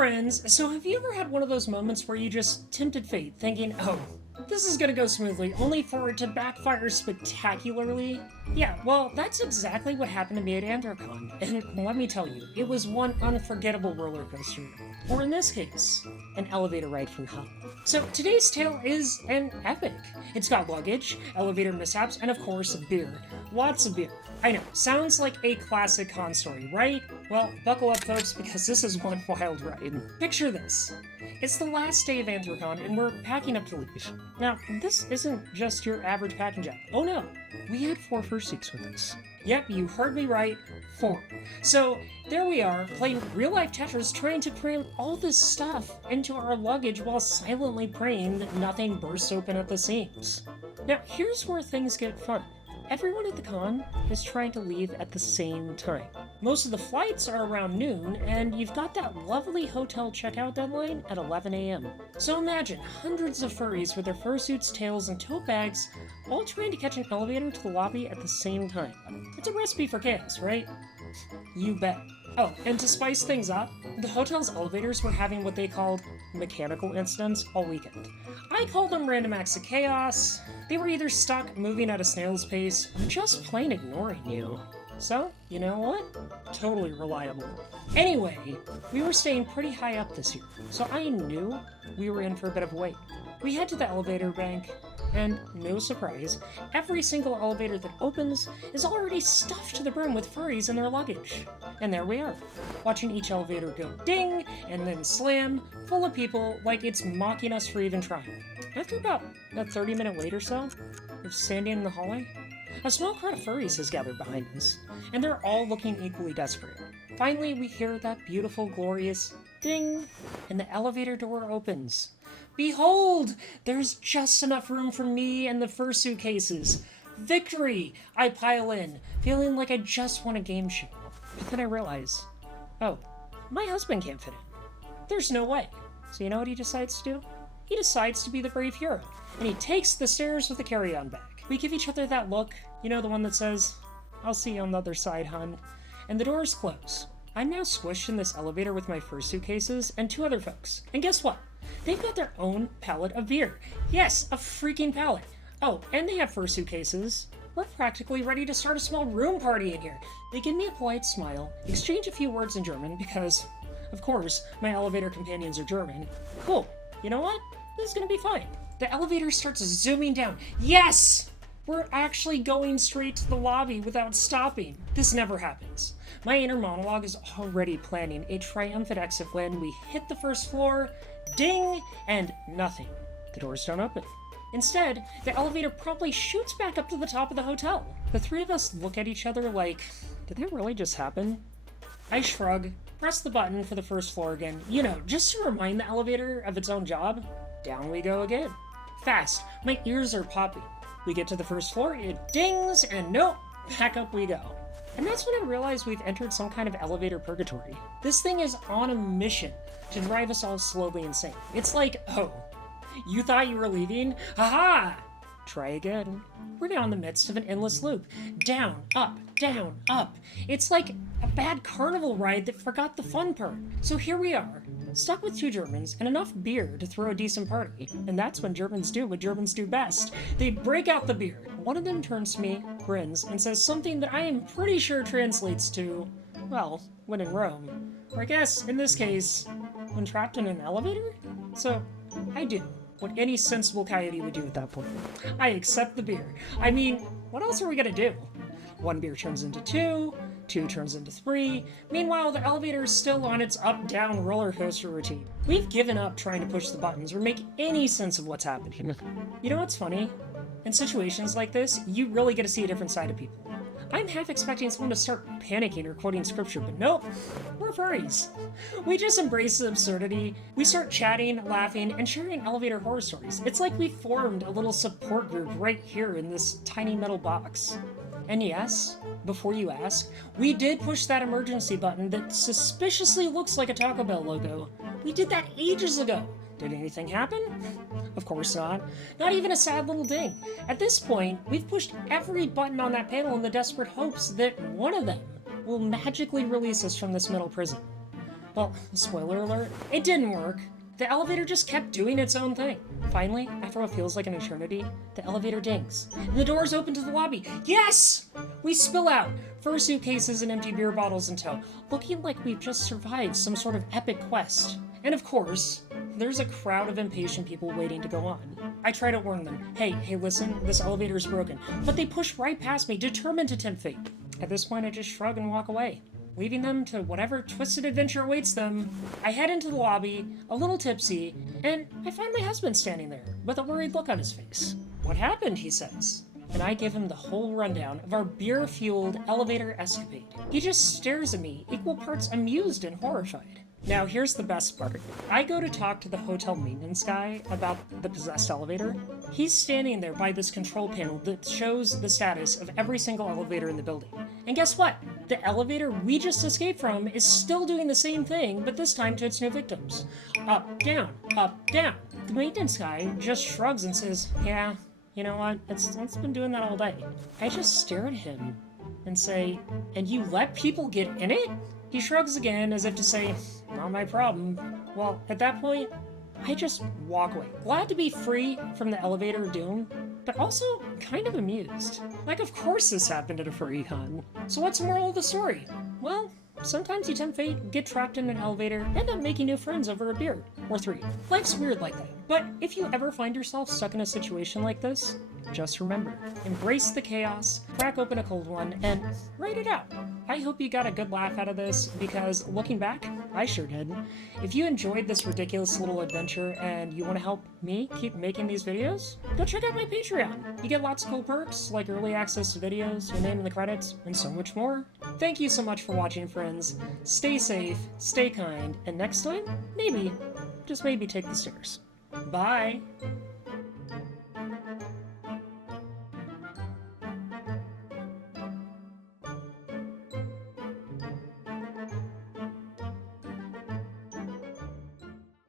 friends! So have you ever had one of those moments where you just tempted fate, thinking, oh, this is gonna go smoothly, only for it to backfire spectacularly? Yeah, well, that's exactly what happened to me at Anthrocon, and let me tell you, it was one unforgettable roller coaster. Or in this case, an elevator ride from hell. So today's tale is an epic. It's got luggage, elevator mishaps, and of course, beer. Lots of beer. I know, sounds like a classic con story, right? Well, buckle up, folks, because this is one wild ride. Picture this. It's the last day of Anthrocon, and we're packing up to leave. Now, this isn't just your average packing job. Oh no, we had 4 fursuits with us. Yep, you heard me right, 4. So, there we are, playing real-life Tetris, trying to cram all this stuff into our luggage while silently praying that nothing bursts open at the seams. Now, here's where things get fun. Everyone at the con is trying to leave at the same time. Most of the flights are around noon, and you've got that lovely hotel checkout deadline at 11 a.m. So imagine hundreds of furries with their fursuits, tails, and tote bags all trying to catch an elevator to the lobby at the same time. It's a recipe for chaos, right? You bet. Oh, and to spice things up, the hotel's elevators were having what they called mechanical incidents all weekend. I call them random acts of chaos. They were either stuck moving at a snail's pace or just plain ignoring you. So, you know what? Totally reliable. Anyway, we were staying pretty high up this year, so I knew we were in for a bit of a wait. We head to the elevator bank, and no surprise, every single elevator that opens is already stuffed to the brim with furries and their luggage. And there we are, watching each elevator go ding and then slam, full of people like it's mocking us for even trying. After about a 30-minute wait or so of standing in the hallway, a small crowd of furries has gathered behind us, and they're all looking equally desperate. Finally, we hear that beautiful, glorious ding, and the elevator door opens. Behold! There's just enough room for me and the fursuit cases. Victory! I pile in, feeling like I just won a game show. But then I realize, oh, my husband can't fit in. There's no way. So you know what he decides to do? He decides to be the brave hero, and he takes the stairs with the carry-on bag. We give each other that look, you know, the one that says, I'll see you on the other side, hun. And the doors close. I'm now squished in this elevator with my fursuit cases and 2 other folks. And guess what? They've got their own pallet of beer. Yes, a freaking pallet. Oh, and they have fursuit cases. We're practically ready to start a small room party in here. They give me a polite smile, exchange a few words in German because, of course, my elevator companions are German. Cool. You know what? This is gonna be fine. The elevator starts zooming down. Yes! We're actually going straight to the lobby without stopping. This never happens. My inner monologue is already planning a triumphant exit when we hit the first floor, ding, and nothing. The doors don't open. Instead, the elevator promptly shoots back up to the top of the hotel. The 3 of us look at each other like, did that really just happen? I shrug, press the button for the first floor again, you know, just to remind the elevator of its own job. Down we go again. Fast, my ears are popping. We get to the first floor, it dings, and nope, back up we go. And that's when I realize we've entered some kind of elevator purgatory. This thing is on a mission to drive us all slowly insane. It's like, oh, you thought you were leaving? Haha! Try again. We're now in the midst of an endless loop. Down, up, down, up. It's like a bad carnival ride that forgot the fun part. So here we are, stuck with 2 Germans and enough beer to throw a decent party. And that's when Germans do what Germans do best. They break out the beer. One of them turns to me, grins, and says something that I am pretty sure translates to, well, when in Rome. Or I guess, in this case, when trapped in an elevator? So, I do what any sensible coyote would do at that point. I accept the beer. I mean, what else are we gonna do? 1 beer turns into 2, 2 turns into 3. Meanwhile, the elevator is still on its up-down roller coaster routine. We've given up trying to push the buttons or make any sense of what's happening. You know what's funny? In situations like this, you really get to see a different side of people. I'm half expecting someone to start panicking or quoting scripture, but nope, we're furries. We just embrace the absurdity. We start chatting, laughing, and sharing elevator horror stories. It's like we formed a little support group right here in this tiny metal box. And yes, before you ask, we did push that emergency button that suspiciously looks like a Taco Bell logo. We did that ages ago. Did anything happen? Of course not. Not even a sad little ding. At this point, we've pushed every button on that panel in the desperate hopes that one of them will magically release us from this metal prison. Well, spoiler alert, it didn't work. The elevator just kept doing its own thing. Finally, after what feels like an eternity, the elevator dings. And the doors open to the lobby. Yes! We spill out, fursuit cases and empty beer bottles in tow, looking like we've just survived some sort of epic quest. And of course, there's a crowd of impatient people waiting to go on. I try to warn them, hey, listen, this elevator is broken. But they push right past me, determined to tempt fate. At this point, I just shrug and walk away, leaving them to whatever twisted adventure awaits them. I head into the lobby, a little tipsy, and I find my husband standing there, with a worried look on his face. What happened, he says. And I give him the whole rundown of our beer-fueled elevator escapade. He just stares at me, equal parts amused and horrified. Now, here's the best part. I go to talk to the hotel maintenance guy about the possessed elevator. He's standing there by this control panel that shows the status of every single elevator in the building. And guess what? The elevator we just escaped from is still doing the same thing, but this time to its new victims. Up, down, up, down. The maintenance guy just shrugs and says, yeah, you know what? It's been doing that all day. I just stare at him and say, and you let people get in it? He shrugs again as if to say, not my problem. Well, at that point, I just walk away. Glad to be free from the elevator of doom, but also kind of amused. Like, of course this happened at a furry con. So what's the moral of the story? Well, sometimes you tempt fate, get trapped in an elevator, end up making new friends over a beer. Or 3. Life's weird like that. But if you ever find yourself stuck in a situation like this, just remember, embrace the chaos, crack open a cold one, and write it out. I hope you got a good laugh out of this, because looking back, I sure did. If you enjoyed this ridiculous little adventure and you want to help me keep making these videos, go check out my Patreon. You get lots of cool perks, like early access to videos, your name in the credits, and so much more. Thank you so much for watching, friends. Stay safe, stay kind, and next time, maybe, just maybe take the stairs. Bye!